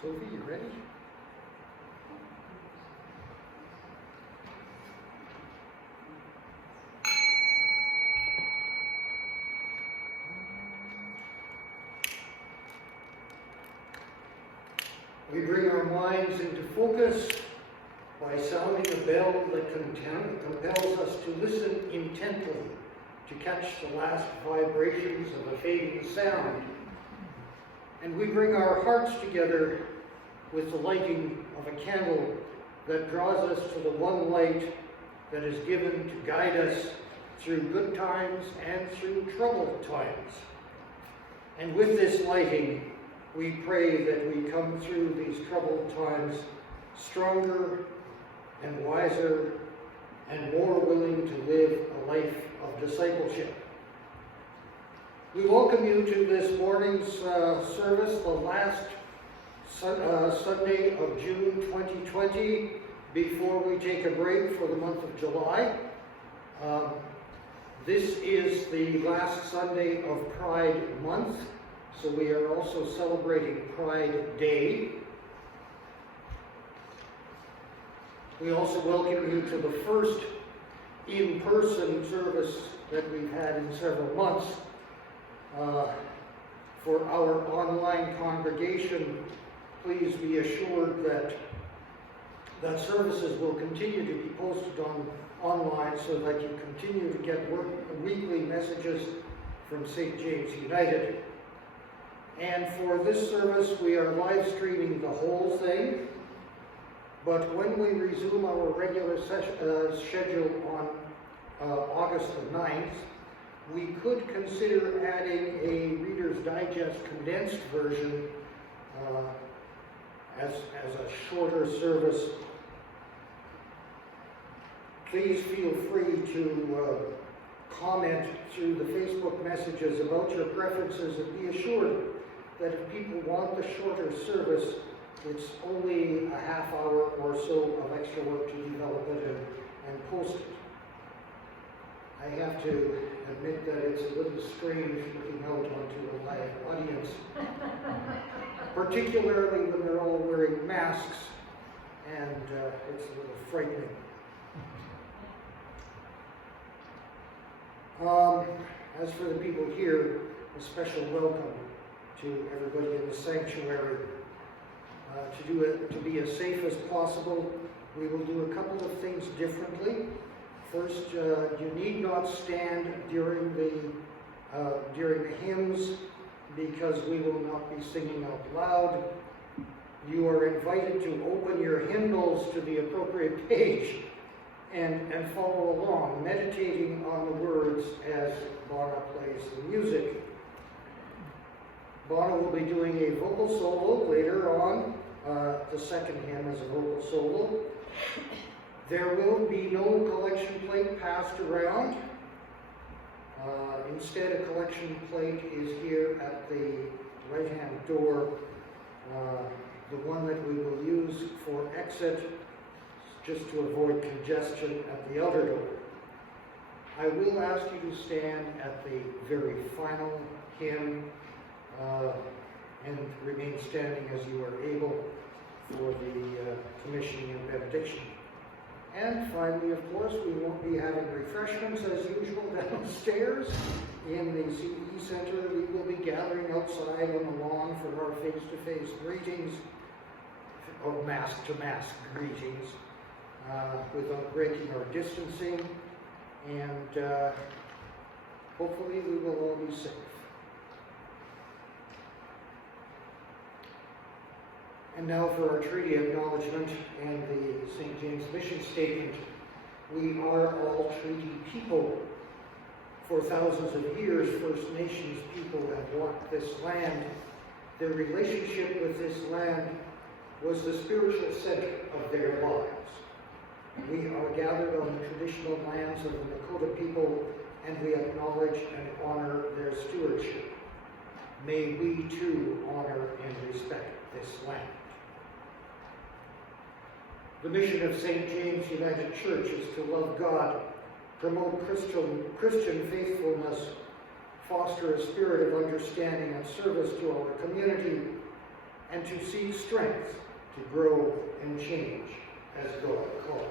Sophie, you ready? We bring our minds into focus by sounding a bell that compels us to listen intently to catch the last vibrations of a fading sound. And we bring our hearts together with the lighting of a candle that draws us to the one light that is given to guide us through good times and through troubled times. And with this lighting, we pray that we come through these troubled times stronger and wiser and more willing to live a life of discipleship. We welcome you to this morning's service, the last Sunday of June 2020, before we take a break for the month of July. This is the last Sunday of Pride Month, so we are also celebrating Pride Day. We also welcome you to the first in-person service that we've had in several months. For our online congregation, please be assured that services will continue to be posted online so that you continue to get weekly messages from St. James United. And for this service, we are live streaming the whole thing. But when we resume our regular schedule on August the 9th, we could consider adding a Reader's Digest condensed version as a shorter service. Please feel free to comment through the Facebook messages about your preferences, and be assured that if people want the shorter service, it's only a half hour or so of extra work to develop it and post it. I have to admit that it's a little strange looking out onto a live audience, particularly when they're all wearing masks, and it's a little frightening. As for the people here, a special welcome to everybody in the sanctuary. To be as safe as possible, we will do a couple of things differently. First, you need not stand during the hymns, because we will not be singing out loud. You are invited to open your hymnals to the appropriate page and follow along, meditating on the words as Bona plays the music. Bona will be doing a vocal solo later on. The second hymn is a vocal solo. There will be no collection plate passed around. Instead, a collection plate is here at the right-hand door, the one that we will use for exit, just to avoid congestion at the outer door. I will ask you to stand at the very final hymn and remain standing as you are able for the commissioning and benediction. And finally, of course, we won't be having refreshments as usual downstairs in the CE Center. We will be gathering outside on the lawn for our face-to-face greetings, or mask-to-mask greetings, without breaking our distancing. And hopefully we will all be safe. And now for our treaty acknowledgement and the St. James Mission Statement. We are all treaty people. For thousands of years, First Nations people have walked this land. Their relationship with this land was the spiritual center of their lives. We are gathered on the traditional lands of the Lakota people, and we acknowledge and honor their stewardship. May we too honor and respect this land. The mission of St. James United Church is to love God, promote Christian faithfulness, foster a spirit of understanding and service to our community, and to seek strength to grow and change as God calls.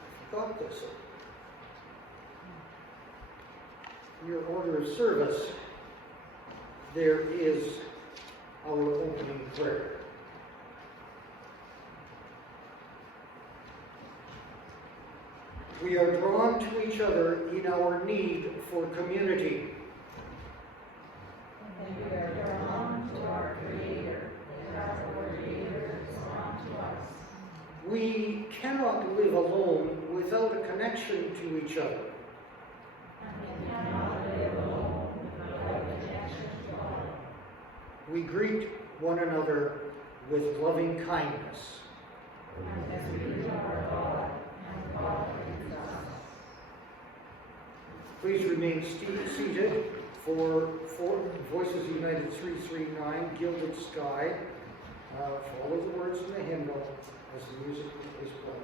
I forgot this. In your order of service, there is our opening prayer. We are drawn to each other in our need for community. And we are drawn to our Creator, as our Creator is drawn to us. We cannot live alone without a connection to each other. And we cannot live alone without a connection to God. We greet one another with loving kindness. And as we greet our God, and God greets us. Please remain seated for Voices United 339, Gilded Sky. Follow the words in the hymnal as the music is played.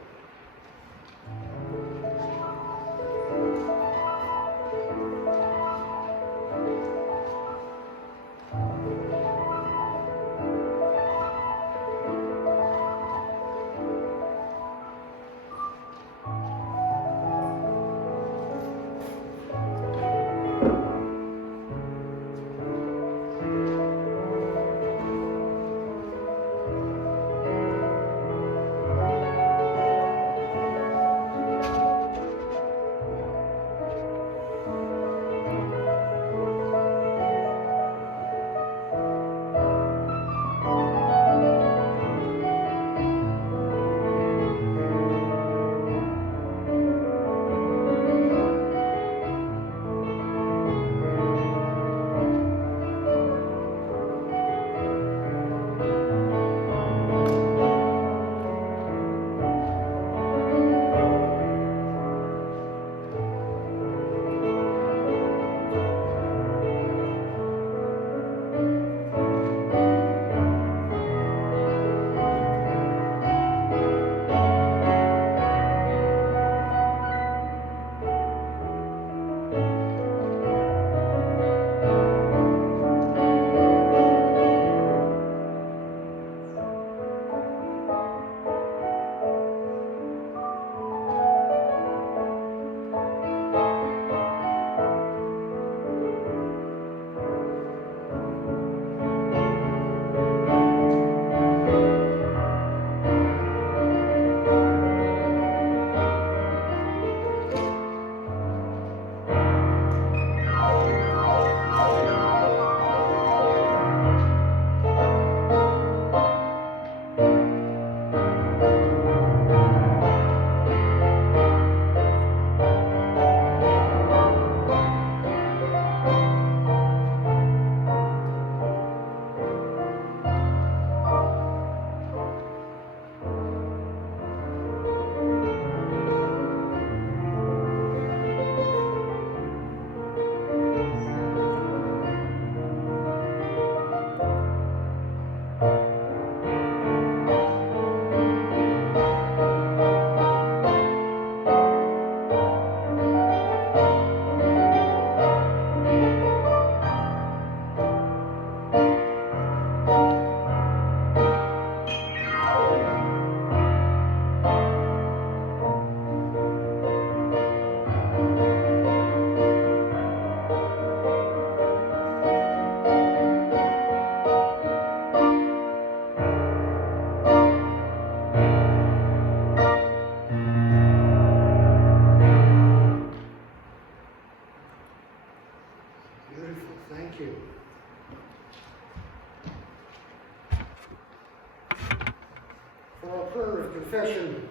Confession.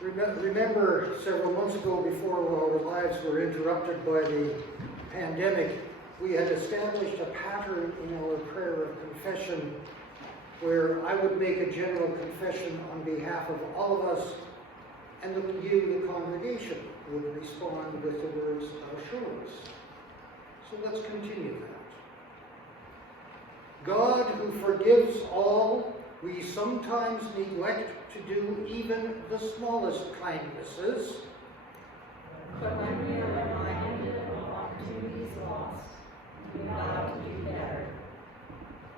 Remember several months ago, before our lives were interrupted by the pandemic, we had established a pattern in our prayer of confession where I would make a general confession on behalf of all of us, and that you, the congregation, would respond with the words, "Thou showest." So let's continue that. God, who forgives all, we sometimes neglect to do even the smallest kindnesses, But when we are reminded of opportunities lost, we vow to do better.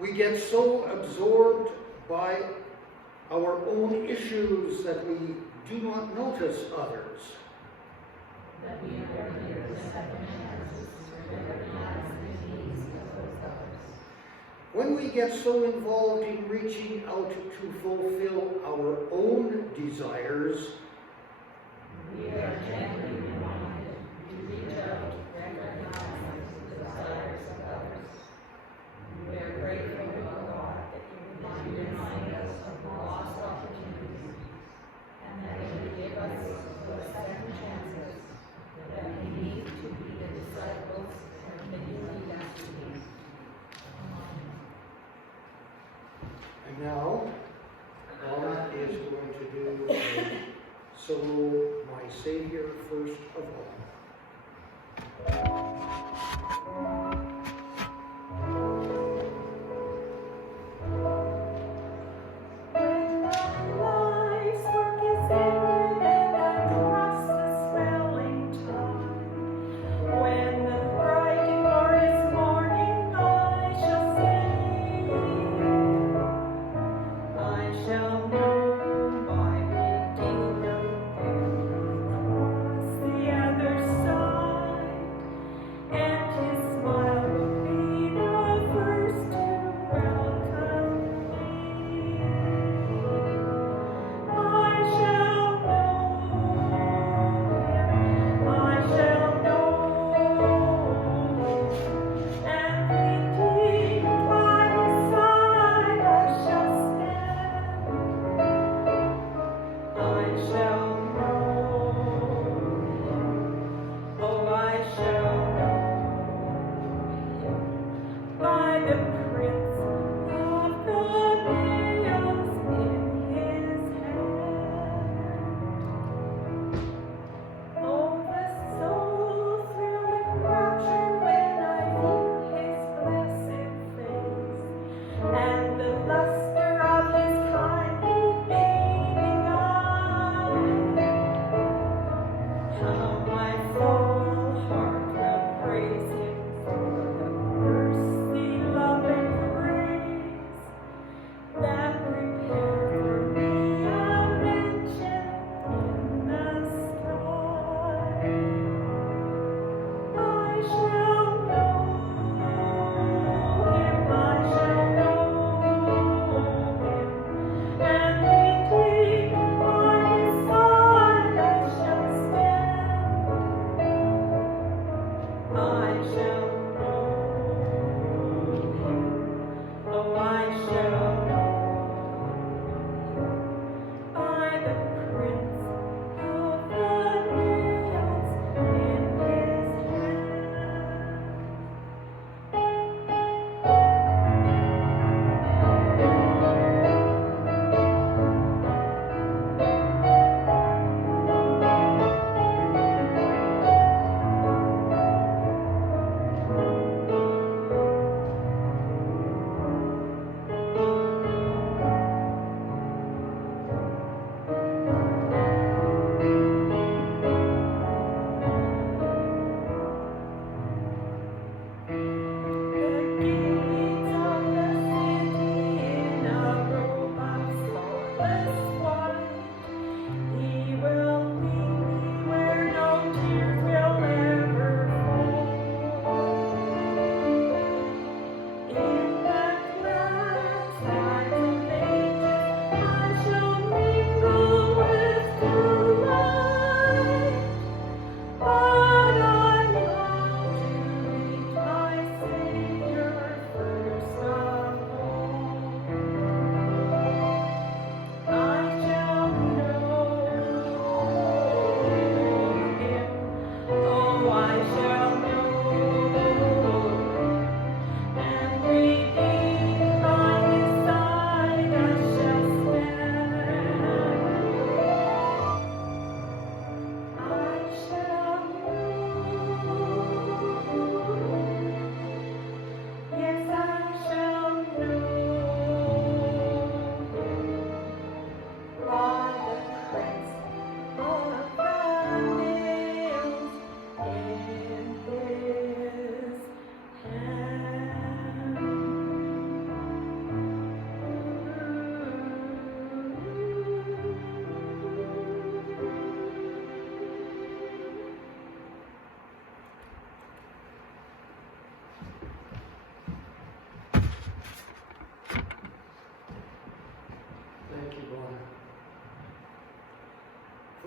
We get so absorbed by our own issues that we do not notice others. That we are here to second chances to recognize the needs of those others. When we get so involved in reaching out to fulfill our own desires, We are gently reminded to reach out to recognize the desires of others. We are grateful to God that you remind us of the lost opportunities and that you give us those second chances that we need to be the disciples that you lead us to be. and now, Donna is going to do a solo My Savior first of all. Life's work is ended and I cross the swelling tide. When the bright and glorious morning I shall say, I shall know my Redeemer across the other side, and His smile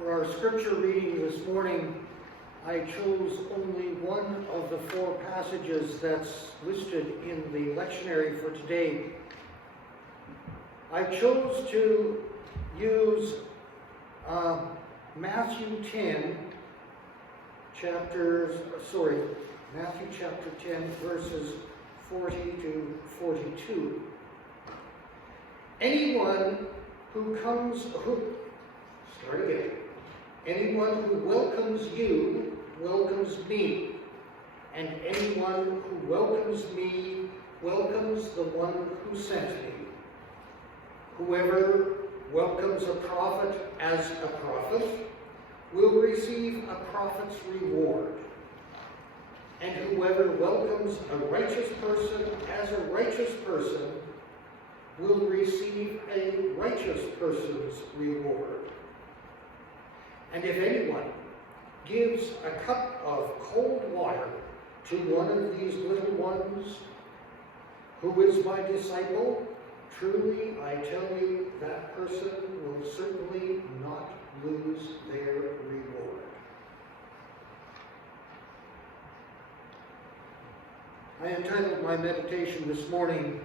For our scripture reading this morning, I chose only one of the 4 passages that's listed in the lectionary for today. I chose to use Matthew chapter 10, verses 40 to 42. Anyone who welcomes you welcomes me, and anyone who welcomes me welcomes the one who sent me. Whoever welcomes a prophet as a prophet will receive a prophet's reward. And whoever welcomes a righteous person as a righteous person will receive a righteous person's reward. And if anyone gives a cup of cold water to one of these little ones who is my disciple, truly I tell you, that person will certainly not lose their reward. I entitled my meditation this morning,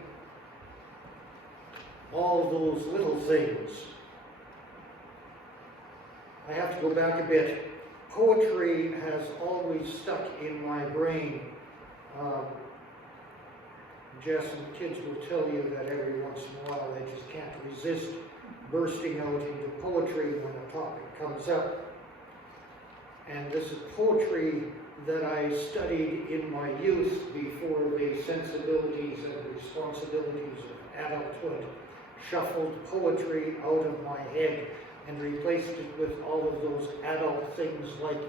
All Those Little Things. I have to go back a bit. Poetry has always stuck in my brain. Jess and kids will tell you that every once in a while they just can't resist bursting out into poetry when a topic comes up. And this is poetry that I studied in my youth before the sensibilities and responsibilities of adulthood shuffled poetry out of my head and replaced it with all of those adult things like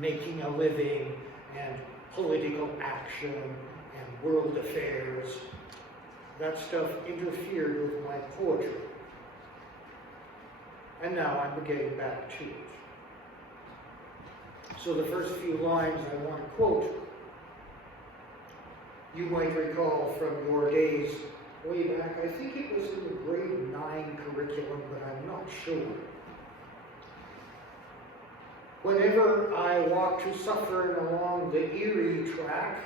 making a living and political action and world affairs. That stuff interfered with my poetry. And now I'm getting back to it. So the first few lines I want to quote, you might recall from your days way back. I think it was in the grade 9 curriculum, but I'm not sure. Whenever I walk to Suffern along the Erie track,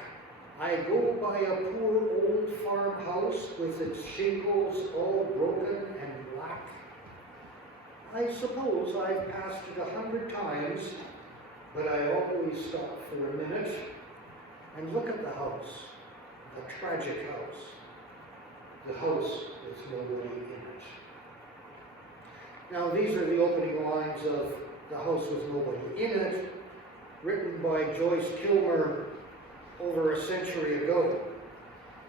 I go by a poor old farmhouse with its shingles all broken and black. I suppose I've passed it 100 times, but I always stop for a minute and look at the house, the tragic house, the house with nobody in it. Now these are the opening lines of The House with Nobody in It, written by Joyce Kilmer over a century ago.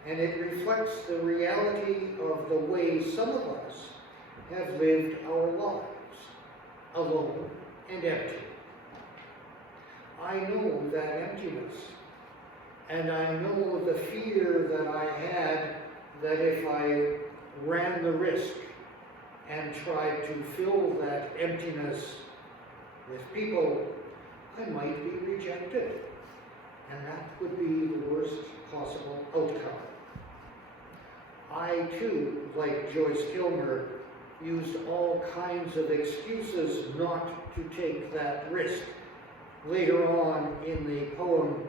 And it reflects the reality of the way some of us have lived our lives, alone and empty. I know that emptiness, and I know the fear that I had that if I ran the risk and tried to fill that emptiness with people, I might be rejected, and that would be the worst possible outcome. I too, like Joyce Kilmer, used all kinds of excuses not to take that risk. Later on in the poem,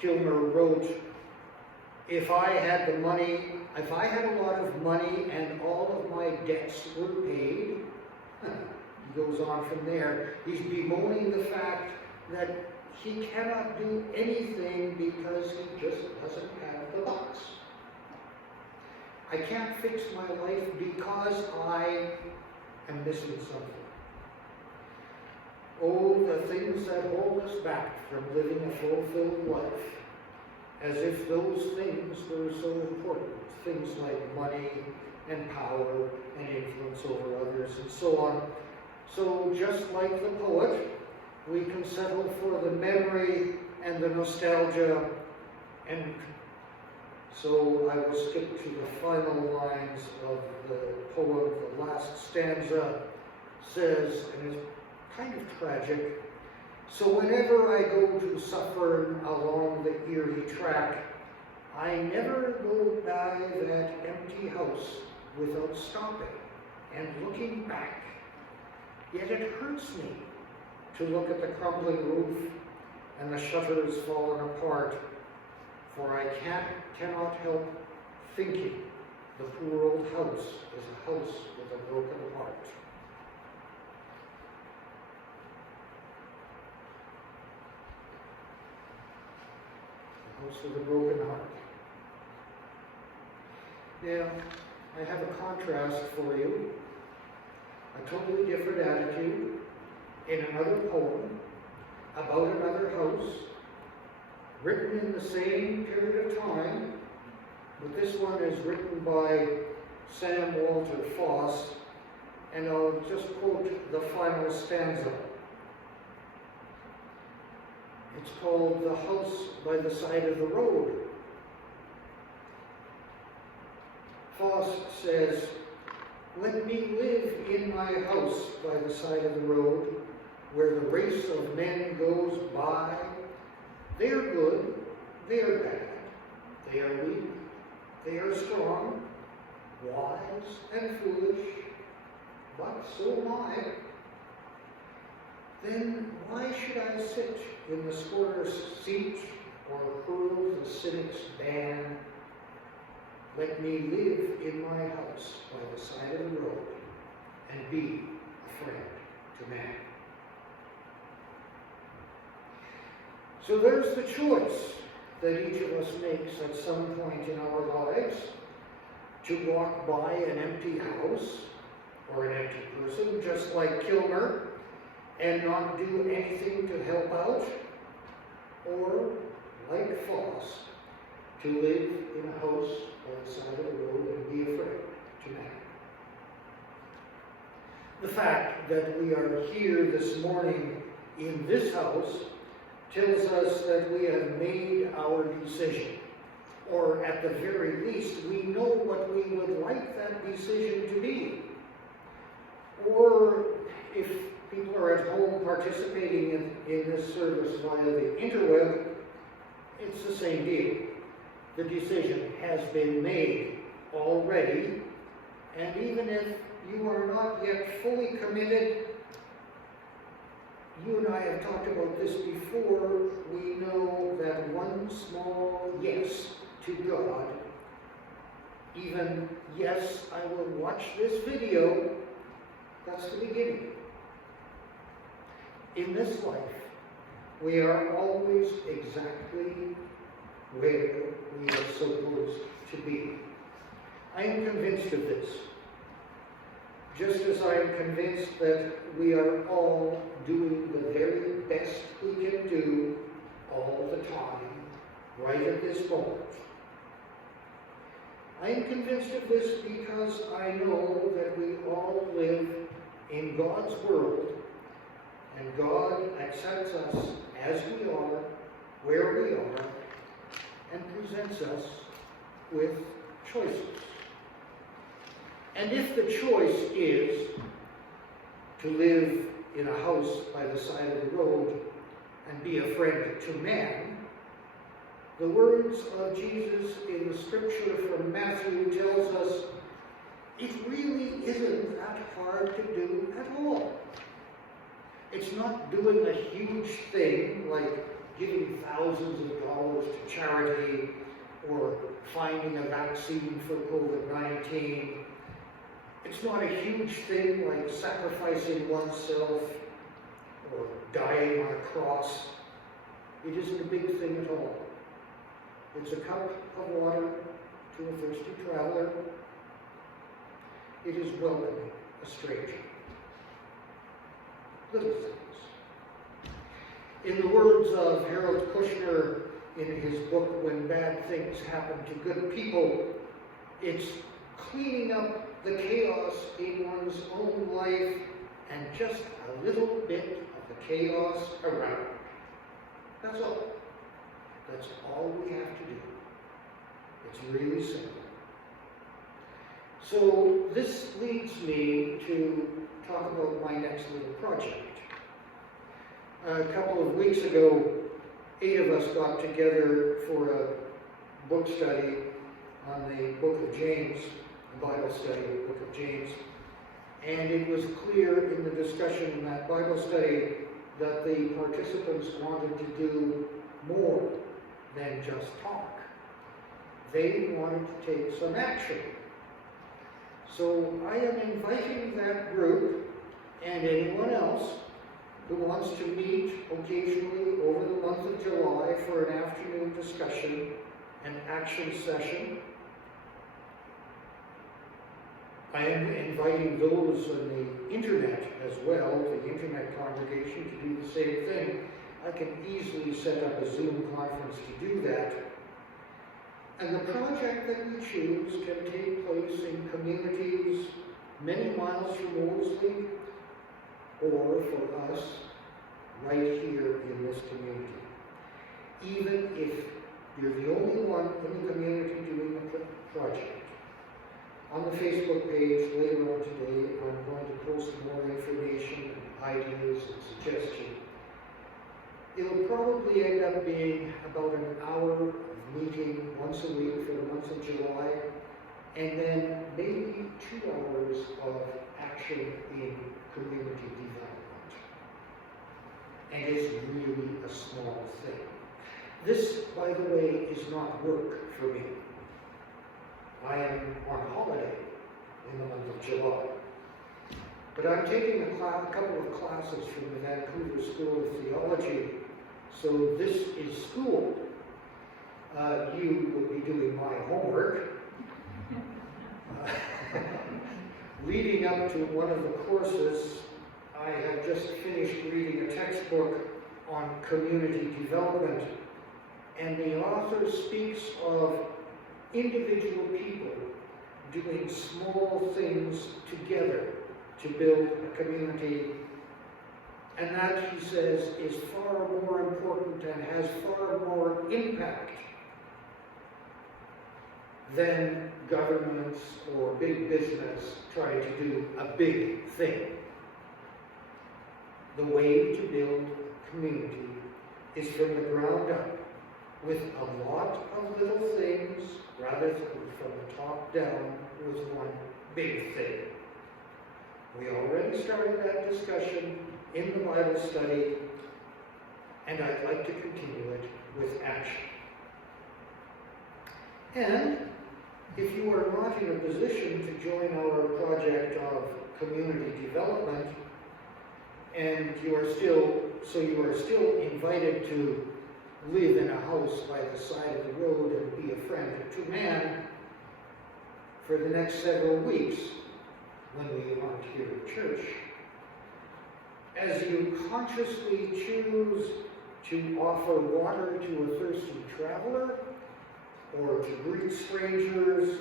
Kilmer wrote, if I had a lot of money and all of my debts were paid, he goes on from there, he's bemoaning the fact that he cannot do anything because he just doesn't have the bucks. I can't fix my life because I am missing something. Oh, the things that hold us back from living a fulfilled life, as if those things were so important. Things like money and power and influence over others and so on. So just like the poet, we can settle for the memory and the nostalgia, and so I will skip to the final lines of the poem. The last stanza says, and it's kind of tragic, so whenever I go to Suffern along the Erie track, I never go by that empty house without stopping and looking back Yet it hurts me to look at the crumbling roof and the shutters fallen apart, for I cannot help thinking the poor old house is a house with a broken heart. A house with a broken heart. Now, I have a contrast for you, a totally different attitude in another poem about another house, written in the same period of time, but this one is written by Sam Walter Foss, and I'll just quote the final stanza. It's called The House by the Side of the Road. Foss says, "Let me live in my house by the side of the road, where the race of men goes by. They're good, they're bad, they are weak, they are strong, wise and foolish, but so am I. Then why should I sit in the scorner's seat or hurl the cynic's ban? Let me live in my house by the side of the road and be a friend to man." So there's the choice that each of us makes at some point in our lives, to walk by an empty house or an empty person, just like Kilmer, and not do anything to help out, or, like Foss, to live in a house by the side of the road and be a friend to man. The fact that we are here this morning in this house tells us that we have made our decision, or at the very least, we know what we would like that decision to be. Or if people are at home participating in this service via the interweb, it's the same deal. The decision has been made already, and even if you are not yet fully committed, you and I have talked about this before, we know that one small yes to God, even yes, I will watch this video, that's the beginning. In this life, we are always exactly where we are supposed to be. I am convinced of this. Just as I am convinced that we are all doing the very best we can do all the time, right at this moment. I am convinced of this because I know that we all live in God's world, and God accepts us as we are, where we are, and presents us with choices. And if the choice is to live in a house by the side of the road and be a friend to man, the words of Jesus in the scripture from Matthew tells us it really isn't that hard to do at all. It's not doing a huge thing like giving thousands of dollars to charity or finding a vaccine for COVID-19. It's not a huge thing like sacrificing oneself or dying on a cross. It isn't a big thing at all. It's a cup of water to a thirsty traveler. It is welcoming a stranger. Little things. In the words of Harold Kushner in his book, When Bad Things Happen to Good People, it's cleaning up the chaos in one's own life and just a little bit of the chaos around. That's all. That's all we have to do. It's really simple. So this leads me to talk about my next little project. A couple of weeks ago, 8 of us got together for a book study on the book of James, a Bible study, the book of James. And it was clear in the discussion in that Bible study that the participants wanted to do more than just talk. They wanted to take some action. So I am inviting that group and anyone else who wants to meet occasionally over the month of July for an afternoon discussion, an action session. I am inviting those on the internet as well, the internet congregation, to do the same thing. I can easily set up a Zoom conference to do that. And the project that we choose can take place in communities many miles from Wolseley, or for us, right here in this community. Even if you're the only one in the community doing the project. On the Facebook page later on today, I'm going to post more information and ideas and suggestions. It'll probably end up being about an hour of meeting once a week for the month of July, and then maybe 2 hours of action in community development. And it's really a small thing. This, by the way, is not work for me. I am on holiday in the month of July. But I'm taking a couple of classes from the Vancouver School of Theology, so this is school. You will be doing my homework. Leading up to one of the courses, I have just finished reading a textbook on community development, and the author speaks of individual people doing small things together to build a community, and that, he says, is far more important and has far more impact than governments or big business trying to do a big thing. The way to build a community is from the ground up, with a lot of little things, rather than from the top down with one big thing. We already started that discussion in the Bible study, and I'd like to continue it with action. And if you are not in a position to join our project of community development, and you are still invited to live in a house by the side of the road and be a friend to man for the next several weeks when we aren't here at church. As you consciously choose to offer water to a thirsty traveler or to greet strangers,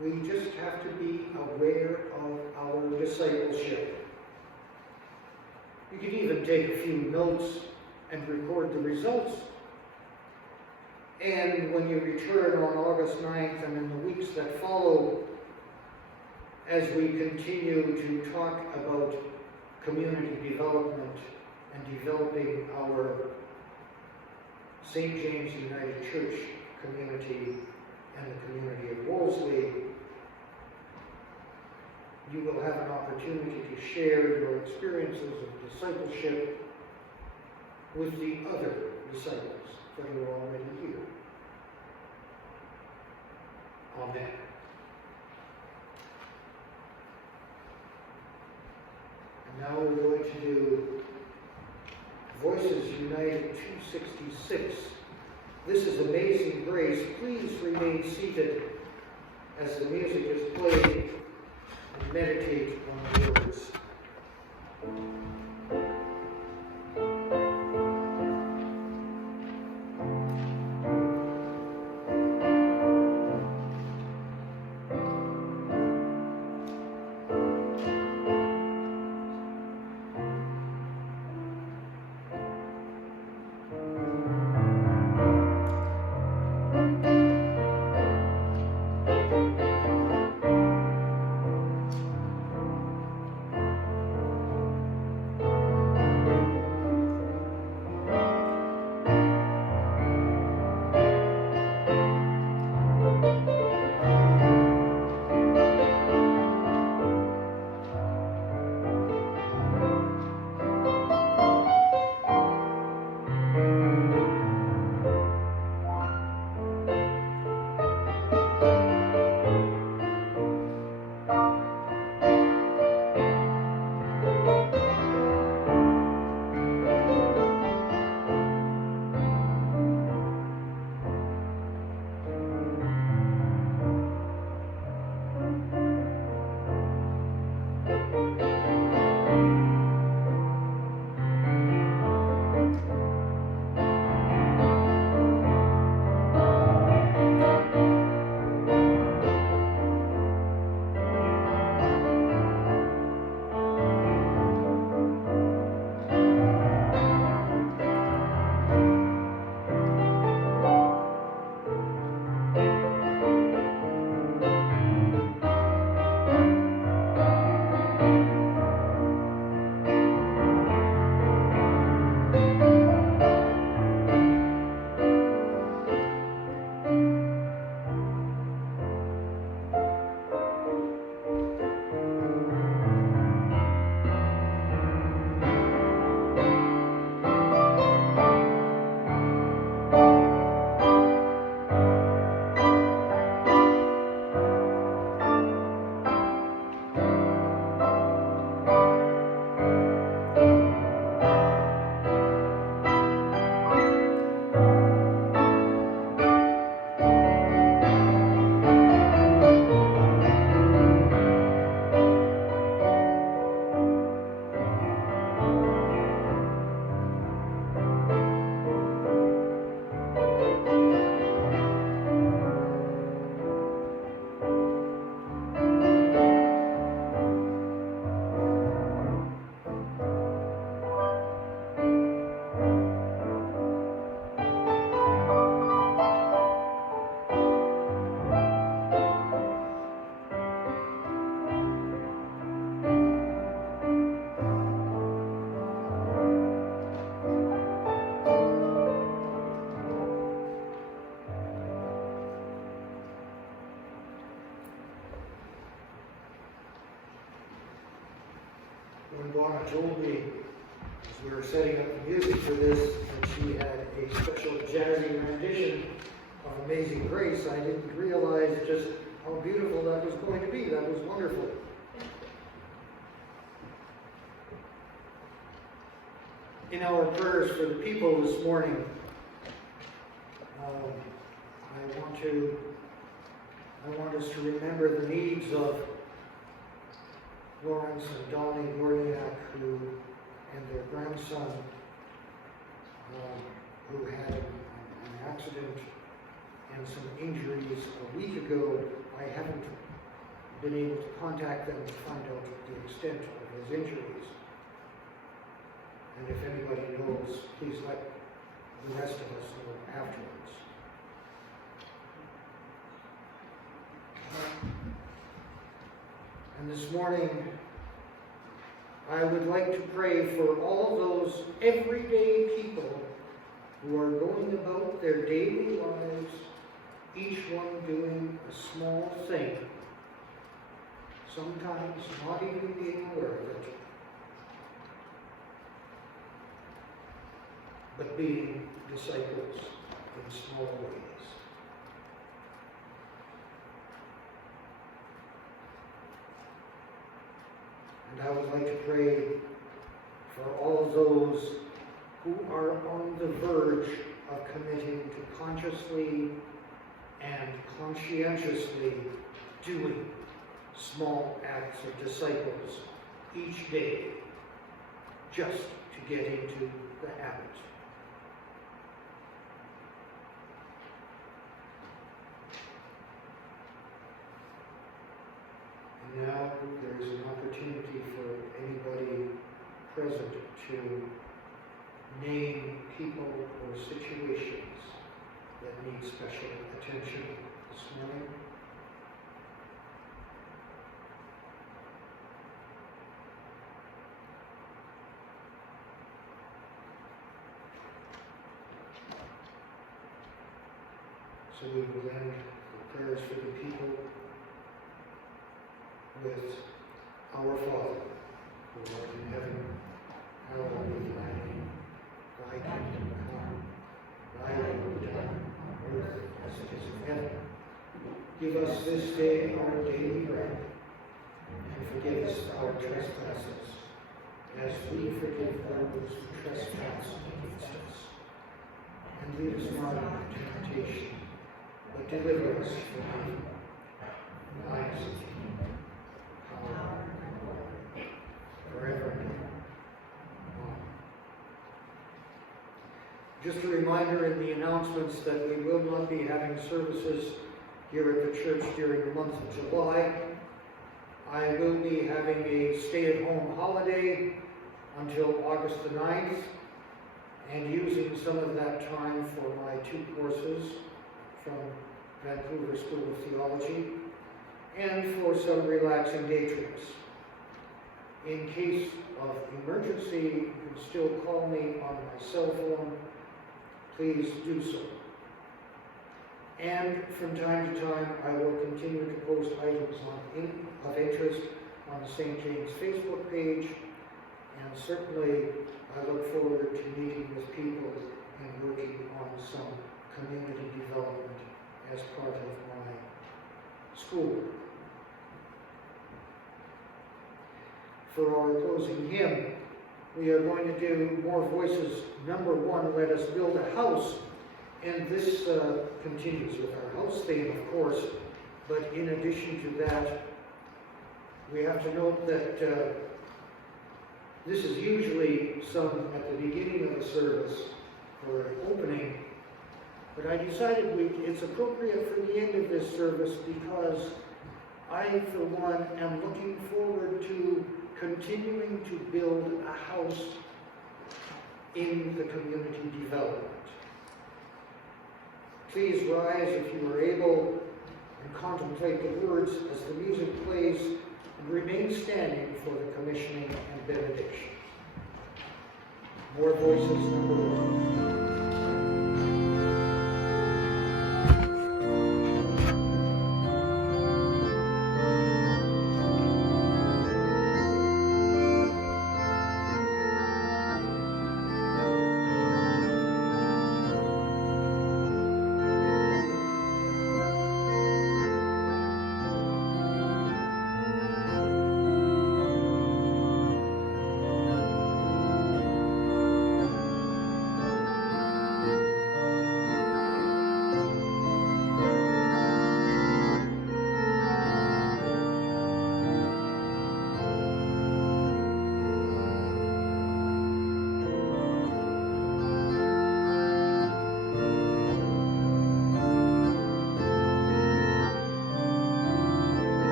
we just have to be aware of our discipleship. You can even take a few notes and record the results. And when you return on August 9th and in the weeks that follow, as we continue to talk about community development and developing our St. James United Church community and the community of Wolseley, you will have an opportunity to share your experiences of discipleship with the other disciples that are already here. Amen. And now we're going to do Voices United 266. This is Amazing Grace. Please remain seated as the music is played and meditate on the words. when Donna told me, as we were setting up the music for this, that she had a special jazzy rendition of Amazing Grace, I didn't realize just how beautiful that was going to be. That was wonderful. In our prayers for the people this morning, I want us to remember the needs of Lawrence and Donnie Gorniak, and their grandson, who had an accident and some injuries a week ago. I haven't been able to contact them to find out the extent of his injuries. And if anybody knows, please let the rest of us know afterwards. And this morning, I would like to pray for all those everyday people who are going about their daily lives, each one doing a small thing, sometimes not even being aware of it, but being disciples in small ways. And I would like to pray for all those who are on the verge of committing to consciously and conscientiously doing small acts of disciples each day, just to get into the habit. And now there is an opportunity for anybody present to name people or situations that need special attention this morning. So we will end the prayers for the people with Our Father, who art in heaven, hallowed be thy name. Thy kingdom come, thy will be done on earth as it is in heaven. Give us this day our daily bread, and forgive us our trespasses, as we forgive those who trespass against us. And lead us not into temptation, but deliver us from evil. Thine is the kingdom, power, and glory, forever and ever. Amen. Just a reminder in the announcements that we will not be having services here at the church during the month of July. I will be having a stay-at-home holiday until August the 9th, and using some of that time for my 2 courses from Vancouver School of Theology, and for some relaxing day trips. In case of emergency, you can still call me on my cell phone. Please do so. And from time to time, I will continue to post items of interest on the St. James Facebook page, and certainly I look forward to meeting with people and working on some community development as part of my school. For our closing hymn, we are going to do More Voices, number 1, Let Us Build a House. And this continues with our house theme, of course, but in addition to that, we have to note that this is usually sung at the beginning of the service for an opening, but I decided it's appropriate for the end of this service because I, for one, am looking forward to continuing to build a house in the community development. Please rise if you are able and contemplate the words as the music plays, and remain standing for the commissioning and benediction. More Voices, number 1.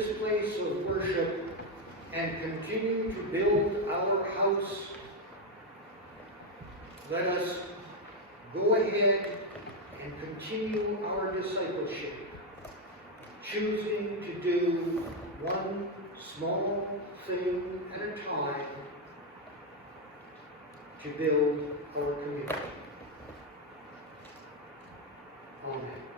this place of worship and continue to build our house, let us go ahead and continue our discipleship, choosing to do one small thing at a time to build our community. Amen.